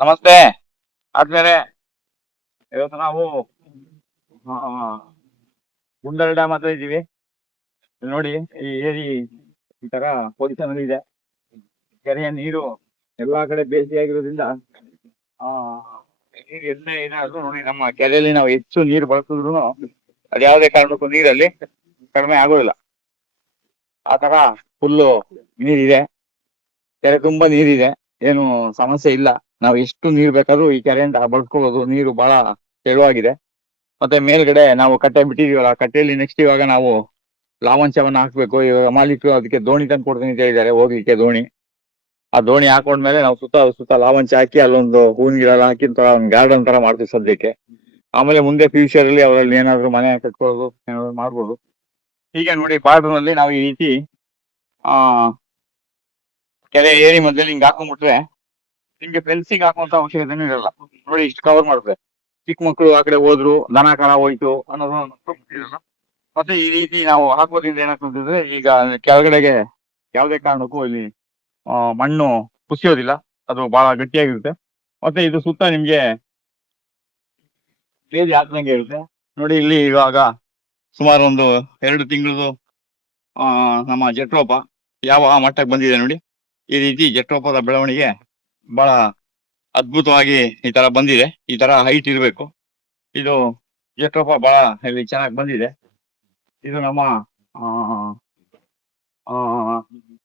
ನಮಸ್ತೆ ಆದ್ಮೇಲೆ ಇವತ್ತು ನಾವು ಗುಂಡಲ್ ಡ್ಯಾಮ್ ಹತ್ರ ಇದ್ದೀವಿ. ಇಲ್ಲಿ ನೋಡಿ, ಈ ಏರಿ ಈ ತರ ಪೊಸಿಷನ್ ಅಲ್ಲಿ ಇದೆ. ಕೆರೆಯ ನೀರು ಎಲ್ಲಾ ಕಡೆ ಬೇಸಿಗೆ ಆಗಿರೋದ್ರಿಂದ ನೀರು ಎಲ್ಲೇ ಏನಾದ್ರು ನೋಡಿ, ನಮ್ಮ ಕೆರೆಯಲ್ಲಿ ನಾವು ಹೆಚ್ಚು ನೀರು ಬಳಸಿದ್ರು ಅದ್ಯಾವುದೇ ಕಾರಣಕ್ಕೂ ನೀರಲ್ಲಿ ಕಡಿಮೆ ಆಗೋದಿಲ್ಲ. ಆ ತರ ಫುಲ್ಲು ನೀರಿದೆ, ಕೆರೆ ತುಂಬಾ ನೀರಿದೆ, ಏನು ಸಮಸ್ಯೆ ಇಲ್ಲ. ನಾವು ಎಷ್ಟು ನೀರು ಬೇಕಾದ್ರೂ ಈ ಕೆರೆಯಿಂದ ಬಳಸ್ಕೋಬಹುದು. ನೀರು ಬಹಳ ತೆಳುವಾಗಿದೆ. ಮತ್ತೆ ಮೇಲ್ಗಡೆ ನಾವು ಕಟ್ಟೆ ಬಿಟ್ಟಿದೀವಲ್ಲ, ಕಟ್ಟೆಯಲ್ಲಿ ನೆಕ್ಸ್ಟ್ ಇವಾಗ ನಾವು ಲಾವಂಚವನ್ನ ಹಾಕ್ಬೇಕು. ಇವಾಗ ಮಾಲೀಕರು ಅದಕ್ಕೆ ದೋಣಿ ತಂದು ಕೊಡ್ತೀನಿ ಅಂತ ಹೇಳಿದ್ದಾರೆ, ಹೋಗ್ಲಿಕ್ಕೆ ದೋಣಿ. ಆ ದೋಣಿ ಹಾಕೊಂಡ್ಮೇಲೆ ನಾವು ಸುತ್ತ ಲಾವಂಚ ಹಾಕಿ ಅಲ್ಲೊಂದು ಹೂವಿನ ಗಿಡ ಹಾಕಿ ಒಂದು ಗಾರ್ಡನ್ ತರ ಮಾಡ್ತೀವಿ ಸದ್ಯಕ್ಕೆ. ಆಮೇಲೆ ಮುಂದೆ ಫ್ಯೂಚರ್ ಅಲ್ಲಿ ಅವರಲ್ಲಿ ಏನಾದ್ರು ಮನೆ ಕಟ್ಕೊಳ್ಳೋದು ಏನಾದ್ರು ಮಾಡ್ಬೋದು. ಹೀಗೆ ನೋಡಿ, ಬಾರ್ಡರ್ ನಲ್ಲಿ ನಾವು ಈ ರೀತಿ ಆ ಕೆರೆ ಏರಿ ಮಧ್ಯದಲ್ಲಿ ಹಿಂಗ್ ಹಾಕೊಂಡ್ಬಿಟ್ರೆ ನಿಮ್ಗೆ ಫೆನ್ಸಿಂಗ್ ಹಾಕುವಂತ ಅವಶ್ಯಕತೆನೂ ಇರಲ್ಲ. ನೋಡಿ, ಇಷ್ಟು ಕವರ್ ಮಾಡುತ್ತೆ. ಚಿಕ್ಕ ಮಕ್ಕಳು ಆ ಕಡೆ ಹೋದ್ರು, ದನ ಕರ ಹೋಯ್ತು ಅನ್ನೋದು ಇರಲ್ಲ. ಮತ್ತೆ ಈ ರೀತಿ ನಾವು ಹಾಕೋದ್ರಿಂದ ಏನಾಗ್ತಂತಂದ್ರೆ, ಈಗ ಕೆಳಗಡೆಗೆ ಯಾವುದೇ ಕಾರಣಕ್ಕೂ ಇಲ್ಲಿ ಮಣ್ಣು ಕುಸಿಯೋದಿಲ್ಲ, ಅದು ಬಹಳ ಗಟ್ಟಿಯಾಗಿರುತ್ತೆ. ಮತ್ತೆ ಇದು ಸುತ್ತ ನಿಮ್ಗೆ ಬೇಲಿ ಹಾಕ್ದಂಗೆ ಇರುತ್ತೆ. ನೋಡಿ, ಇಲ್ಲಿ ಇವಾಗ ಸುಮಾರು ಒಂದು 2 ತಿಂಗಳದು ನಮ್ಮ ಜಟ್ರೋಪ ಯಾವ ಮಟ್ಟಕ್ಕೆ ಬಂದಿದೆ ನೋಡಿ. ಈ ರೀತಿ ಜಟ್ರೋಪದ ಬೆಳವಣಿಗೆ ಬಹಳ ಅದ್ಭುತವಾಗಿ ಈ ತರ ಬಂದಿದೆ. ಈ ತರ ಹೈಟ್ ಇರಬೇಕು. ಇದು ಜಟ್ರೋಪ ಬಹಳ ಇಲ್ಲಿ ಚೆನ್ನಾಗಿ ಬಂದಿದೆ. ಇದು ನಮ್ಮ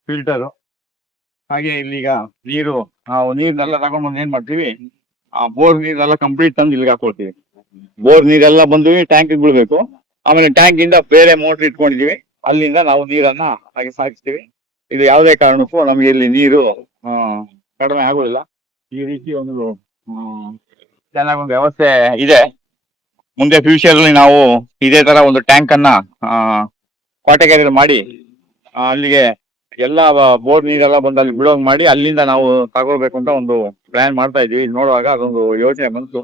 ಫಿಲ್ಟರ್. ಹಾಗೆ ಇಲ್ಲಿಗ ನಾವು ನೀರ್ನೆಲ್ಲ ತಗೊಂಡು ಬಂದು ಏನ್ ಮಾಡ್ತೀವಿ, ಬೋರ್ ನೀರೆಲ್ಲ ಕಂಪ್ಲೀಟ್ ತಂದು ಇಲ್ಲಿಗೆ ಹಾಕೊಳ್ತೀವಿ. ಬೋರ್ ನೀರೆಲ್ಲ ಬಂದು ಟ್ಯಾಂಕ್ ಬೀಳ್ಬೇಕು. ಆಮೇಲೆ ಟ್ಯಾಂಕ್ ಇಂದ ಬೇರೆ ಮೋಟರ್ ಇಟ್ಕೊಂಡಿದೀವಿ, ಅಲ್ಲಿಂದ ನಾವು ನೀರನ್ನ ಹಾಗೆ ಸಾಗಿಸ್ತೀವಿ. ಇದು ಯಾವುದೇ ಕಾರಣಕ್ಕೂ ನಮ್ಗೆ ಇಲ್ಲಿ ನೀರು ಕಡಿಮೆ ಆಗುದಿಲ್ಲ. ಈ ರೀತಿ ಒಂದು ಚೆನ್ನಾಗಿ ಒಂದು ವ್ಯವಸ್ಥೆ ಇದೆ. ಮುಂದೆ ಫ್ಯೂಚರ್ ಅಲ್ಲಿ ನಾವು ಇದೇ ತರ ಒಂದು ಟ್ಯಾಂಕ್ ಅನ್ನ ಕೋಟೆಗೆರೆ ಮಾಡಿ ಅಲ್ಲಿಗೆ ಎಲ್ಲ ಬೋರ್ ನೀರೆಲ್ಲ ಬಂದು ಅಲ್ಲಿ ಬಿಡೋಂಗ್ ಮಾಡಿ ಅಲ್ಲಿಂದ ನಾವು ತಗೊಳ್ಬೇಕು ಅಂತ ಒಂದು ಪ್ಲಾನ್ ಮಾಡ್ತಾ ಇದ್ವಿ. ಇದು ನೋಡುವಾಗ ಅದೊಂದು ಯೋಚನೆ ಬಂತು.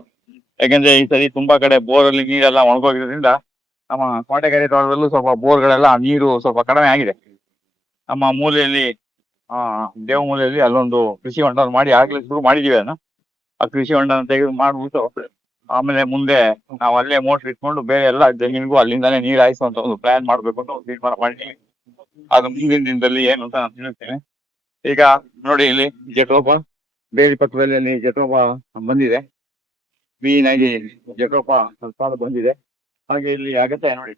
ಯಾಕಂದ್ರೆ ಈ ಸರಿ ತುಂಬಾ ಕಡೆ ಬೋರ್ ಅಲ್ಲಿ ನೀರೆಲ್ಲ ಒಣಗೋಗಿರೋದ್ರಿಂದ ನಮ್ಮ ಕೋಟೆಗೆರೆ ತೋಟದಲ್ಲೂ ಸ್ವಲ್ಪ ಬೋರ್ಗಳೆಲ್ಲ ನೀರು ಸ್ವಲ್ಪ ಕಡಿಮೆ ಆಗಿದೆ. ನಮ್ಮ ಮೂಲೆಯಲ್ಲಿ ದೇವ ಮೂಲೆಯಲ್ಲಿ ಅಲ್ಲೊಂದು ಕೃಷಿ ಹೊಂಡ ಮಾಡಿ ಆಗ್ಲೇ ಶುರು ಮಾಡಿದೀವಿ. ಅದನ್ನ ಆ ಕೃಷಿ ಹೊಂಡನ ತೆಗೆದು ಮಾಡ್ಬಿಟ್ಟು ಆಮೇಲೆ ಮುಂದೆ ನಾವು ಅಲ್ಲೇ ಮೋಟರ್ ಇಟ್ಕೊಂಡು ಬೇರೆ ಎಲ್ಲ ಜಮೀನಿಗೂ ಅಲ್ಲಿಂದಾನೇ ನೀರು ಹಾಯಿಸುವಂತ ಒಂದು ಪ್ಲಾನ್ ಮಾಡ್ಬೇಕು ಅಂತ ಒಂದು ತೀರ್ಮಾನ ಮಾಡಿದ್ದೀವಿ. ಅದು ಮುಂದಿನ ದಿನದಲ್ಲಿ ಏನು ಅಂತ ನಾನು ಹೇಳ್ತೇನೆ. ಈಗ ನೋಡಿ, ಇಲ್ಲಿ ಜಟ್ರೋಪ ಬೇರೆ ಪಕ್ಕದಲ್ಲಿ ಜಟ್ರೋಪ ಬಂದಿದೆ. V90 ಜಟ್ರೋಪ ಸ್ವಲ್ಪ ಬಂದಿದೆ. ಹಾಗೆ ಇಲ್ಲಿ ಅಗಸೆ ನೋಡಿ,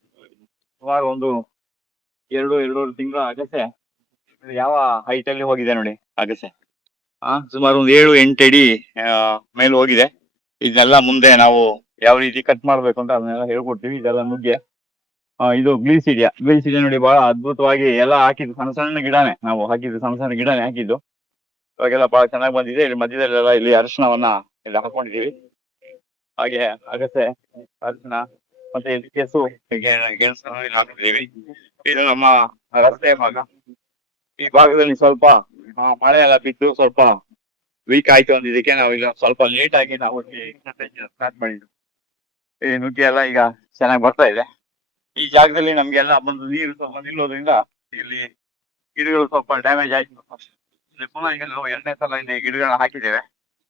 ಸುಮಾರು ಒಂದು 2-2.5 ತಿಂಗಳ ಅಗಸೆ ಯಾವ ಹೈಟ್ ಅಲ್ಲಿ ಹೋಗಿದೆ ನೋಡಿ. ಅಗಸೆ ಸುಮಾರು ಒಂದು 7-8 ಅಡಿ ಮೇಲೆ ಹೋಗಿದೆ. ಇದನ್ನೆಲ್ಲ ಮುಂದೆ ನಾವು ಯಾವ ರೀತಿ ಕಟ್ ಮಾಡ್ಬೇಕು ಅಂತ ಅದನ್ನೆಲ್ಲ ಹೇಳ್ಕೊಡ್ತೀವಿ. ಇದೆಲ್ಲ ನುಗ್ಗೆ. ಇದು ಗ್ಲೀಸಿಡಿಯಾ ನೋಡಿ, ಬಹಳ ಅದ್ಭುತವಾಗಿ ಎಲ್ಲ ಹಾಕಿದ್ದು ಸಣ್ಣ ಸಣ್ಣ ಗಿಡನೇ, ನಾವು ಹಾಕಿದ್ದು ಸಣ್ಣ ಸಣ್ಣ ಗಿಡನೇ ಹಾಕಿದ್ದು. ಇವಾಗೆಲ್ಲ ಬಹಳ ಚೆನ್ನಾಗಿ ಬಂದಿದೆ. ಇಲ್ಲಿ ಮಧ್ಯದಲ್ಲೆಲ್ಲ ಇಲ್ಲಿ ಅರಿಶಿಣವನ್ನ ಇಲ್ಲಿ ಹಾಕೊಂಡಿದೀವಿ. ಹಾಗೆ ಅಗಸೆ, ಅರಿಶಿಣ ಮತ್ತೆ ಕೆಸು ಗೆಣಸು ಇಲ್ಲಿ ಹಾಕಿದೀವಿ. ಇದು ನಮ್ಮ ರಸ್ತೆ ಭಾಗ. ಈ ಭಾಗದಲ್ಲಿ ಸ್ವಲ್ಪ ಮಳೆ ಎಲ್ಲ ಬಿದ್ದು ಸ್ವಲ್ಪ ವೀಕ್ ಆಯ್ತು ಅಂದಿದ್ದಕ್ಕೆ ನಾವು ಈಗ ಸ್ವಲ್ಪ ಲೇಟ್ ಆಗಿ ನಾವು ಸ್ಟಾರ್ಟ್ ಮಾಡಿದ್ವಿ. ಈ ನುಗ್ಗೆ ಎಲ್ಲ ಈಗ ಚೆನ್ನಾಗಿ ಬರ್ತಾ ಇದೆ. ಈ ಜಾಗದಲ್ಲಿ ನಮ್ಗೆಲ್ಲ ಬಂದು ನೀರು ಸ್ವಲ್ಪ ನಿಲ್ಲೋದ್ರಿಂದ ಇಲ್ಲಿ ಗಿಡಗಳು ಸ್ವಲ್ಪ ಡ್ಯಾಮೇಜ್ ಆಯ್ತು. ಪುನಃ ಈಗ ನಾವು 2ನೇ ಸಲ ಇಲ್ಲಿ ಗಿಡಗಳನ್ನ ಹಾಕಿದ್ದೇವೆ.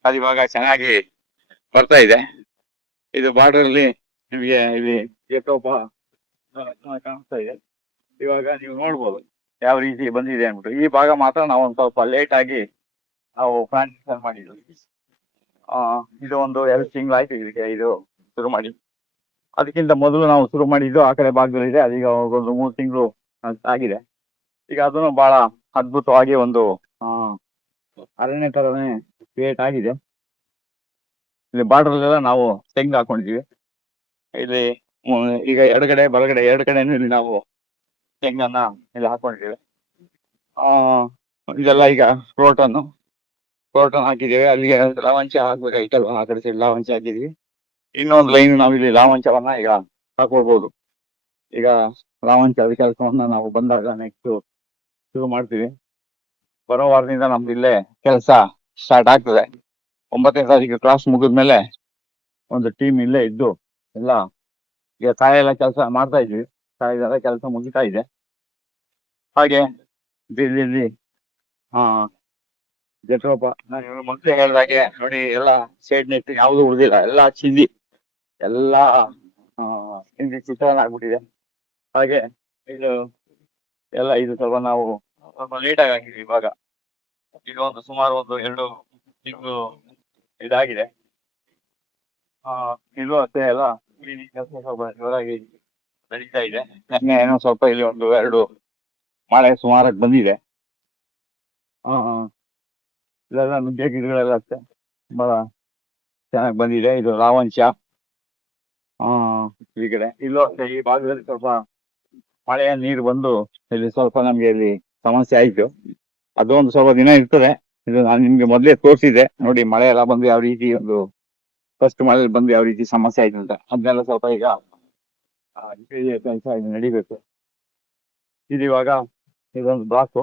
ಅದು ಇವಾಗ ಚೆನ್ನಾಗಿ ಬರ್ತಾ ಇದೆ. ಇದು ಬಾರ್ಡರ್ ಅಲ್ಲಿ ನಿಮಗೆ ಇಲ್ಲಿ ಜಟ್ರೋಪ ಕಾಣಿಸ್ತಾ ಇದೆ. ಇವಾಗ ನೀವು ನೋಡ್ಬೋದು ಯಾವ ರೀತಿ ಬಂದಿದೆ ಅಂದ್ಬಿಟ್ಟು. ಈ ಭಾಗ ಮಾತ್ರ ನಾವು ಒಂದು ಸ್ವಲ್ಪ ಲೇಟ್ ಆಗಿ ನಾವು ಪ್ಲಾಂಟೇಶನ್ ಮಾಡಿದ್ವಿ. ಇದು ಒಂದು 2 ತಿಂಗಳು ಆಯ್ತು ಇದಕ್ಕೆ ಇದು ಶುರು ಮಾಡಿ. ಅದಕ್ಕಿಂತ ಮೊದಲು ನಾವು ಶುರು ಮಾಡಿದ್ದು ಆ ಕಡೆ ಭಾಗದಲ್ಲಿದೆ, ಅದೀಗ ಒಂದು 3 ತಿಂಗಳು ಆಗಿದೆ. ಈಗ ಅದನ್ನು ಬಹಳ ಅದ್ಭುತವಾಗಿ ಒಂದು ಅರಣ್ಯ ತರನೇ ಕ್ರಿಯೇಟ್ ಆಗಿದೆ. ಇಲ್ಲಿ ಬಾರ್ಡರ್ ನಾವು ತೆಂಗು ಹಾಕೊಂಡಿದೀವಿ. ಇಲ್ಲಿ ಈಗ ಎಡಗಡೆ ಬಲಗಡೆ 2 ಕಡೆನೂ ಇಲ್ಲಿ ನಾವು ತೆಂಗನ್ನ ಇಲ್ಲಿ ಹಾಕೊಂಡಿದ್ದೇವೆ. ಇದೆಲ್ಲ ಈಗ ಕ್ರೋಟನ್ ಹಾಕಿದ್ದೇವೆ. ಅಲ್ಲಿಗೆ ಲಾವಂಚ ಹಾಕ್ಬೇಕಾಯ್ತಲ್ವ, ಆ ಕಡೆ ಸೈಡ್ ಲಾವಂಚ ಹಾಕಿದ್ವಿ. ಇನ್ನೊಂದು ಲೈನ್ ನಾವು ಇಲ್ಲಿ ಲಾವಂಚವನ್ನ ಈಗ ಹಾಕೊಳ್ಬಹುದು. ಈಗ ಲಾವಂಚದ ಕೆಲಸವನ್ನ ನಾವು ಬಂದಾಗ ನೆಕ್ಸ್ಟ್ ಶುರು ಮಾಡ್ತೀವಿ. ಬರೋ ವಾರದಿಂದ ನಮ್ದು ಇಲ್ಲೇ ಕೆಲಸ ಸ್ಟಾರ್ಟ್ ಆಗ್ತದೆ. 9ನೇ ತಾರೀಕು ಕ್ಲಾಸ್ ಮುಗಿದ್ಮೇಲೆ ಒಂದು ಟೀಮ್ ಇಲ್ಲೇ ಇದ್ದು ಎಲ್ಲ ಈಗ ಕಾಯೆಲ್ಲ ಕೆಲಸ ಮಾಡ್ತಾ ಇದ್ವಿ. ಕಾಯ್ದೆಲ್ಲ ಕೆಲಸ ಮುಗಿತಾ ಇದೆ. ಹಾಗೆ ಇಲ್ಲಿ ಜಟ್ರೋಪ ನಾನು ಮೊದಲೇ ಹೇಳ್ದಾಗೆ ನೋಡಿ ಎಲ್ಲ ಸೈಡ್ ನೆಟ್ ಯಾವ್ದು ಉಳಿದಿಲ್ಲ, ಎಲ್ಲ ಚಿಂದಿ, ಎಲ್ಲ ಹಿಂದಿ ಚಿತ್ರಾನ್ನ ಆಗ್ಬಿಟ್ಟಿದೆ. ಹಾಗೆ ಇದು ಎಲ್ಲ ಇದು ಸ್ವಲ್ಪ ನಾವು ಸ್ವಲ್ಪ ಲೇಟಾಗಿ ಹಾಕಿದ್ವಿ ಇವಾಗ. ಈಗ ಒಂದು ಸುಮಾರು ಒಂದು 2 ತಿಂಗಳು ಇದಾಗಿದೆ. ಇದು ಅಷ್ಟೇ ಎಲ್ಲ ಕ್ಲೀನಿಂಗ್ ಕೆಲಸ ಸ್ವಲ್ಪ ಜೋರಾಗಿ ನಡೀತಾ ಇದೆ. ನೆನ್ನೆ ಏನೋ ಸ್ವಲ್ಪ ಇಲ್ಲಿ 1-2 ಮಳೆ ಸುಮಾರಾಗಿ ಬಂದಿದೆ. ಆ, ಆ, ಇಲ್ಲೆಲ್ಲ ನುಗ್ಗೆ ಗಿಡಗಳೆಲ್ಲ ಅಷ್ಟೇ ಬಹಳ ಚೆನ್ನಾಗಿ ಬಂದಿದೆ. ಇದು ರಾವಂಚ ಆ ಈ ಕಡೆ ಇಲ್ಲೂ ಅಷ್ಟೇ ಈ ಭಾಗದಲ್ಲಿ ಸ್ವಲ್ಪ ಮಳೆಯ ನೀರು ಬಂದು ಇಲ್ಲಿ ಸ್ವಲ್ಪ ನಮ್ಗೆ ಇಲ್ಲಿ ಸಮಸ್ಯೆ ಆಯ್ತು. ಅದು ಒಂದು ಸ್ವಲ್ಪ ದಿನ ಇರ್ತದೆ. ಇದು ನಾನು ನಿಮ್ಗೆ ಮೊದಲೇ ತೋರಿಸಿದ್ದೆ ನೋಡಿ, ಮಳೆ ಎಲ್ಲ ಬಂದು ಯಾವ ರೀತಿ ಒಂದು ಫಸ್ಟ್ ಮಳೆ ಬಂದು ಯಾವ ರೀತಿ ಸಮಸ್ಯೆ ಆಯ್ತು ಅಂತ. ಅದನ್ನೆಲ್ಲ ಸ್ವಲ್ಪ ಈಗ ಕೆಲಸ ಇದು ನಡಿಬೇಕು. ಇದು ಇವಾಗ ಇದೊಂದು ಬ್ಲಾಕು.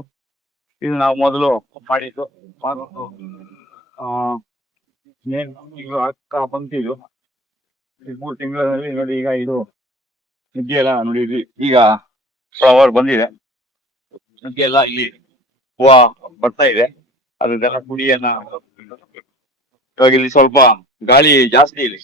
ಇದು ನಾವು ಮೊದಲು ಮಾಡಿದ್ದು ಸುಮಾರು ಆ ಏನ್ ಈಗ ಆಗ್ತಾ ಬಂತಿದ್ದು ಈ 3 ತಿಂಗಳಲ್ಲಿ ನೋಡಿ. ಈಗ ಇದು ನುಗ್ಗೆ ಎಲ್ಲ ನೋಡಿ ಈಗ ಫ್ಲವರ್ ಬಂದಿದೆ. ನುಗ್ಗೆ ಎಲ್ಲ ಇಲ್ಲಿ ಹೂವ ಬರ್ತಾ ಇದೆ. ಅದನ್ನೆಲ್ಲ ಕುಡಿಯನ್ನ ಇವಾಗ ಇಲ್ಲಿ ಸ್ವಲ್ಪ ಗಾಳಿ ಜಾಸ್ತಿ ಇಲ್ಲಿ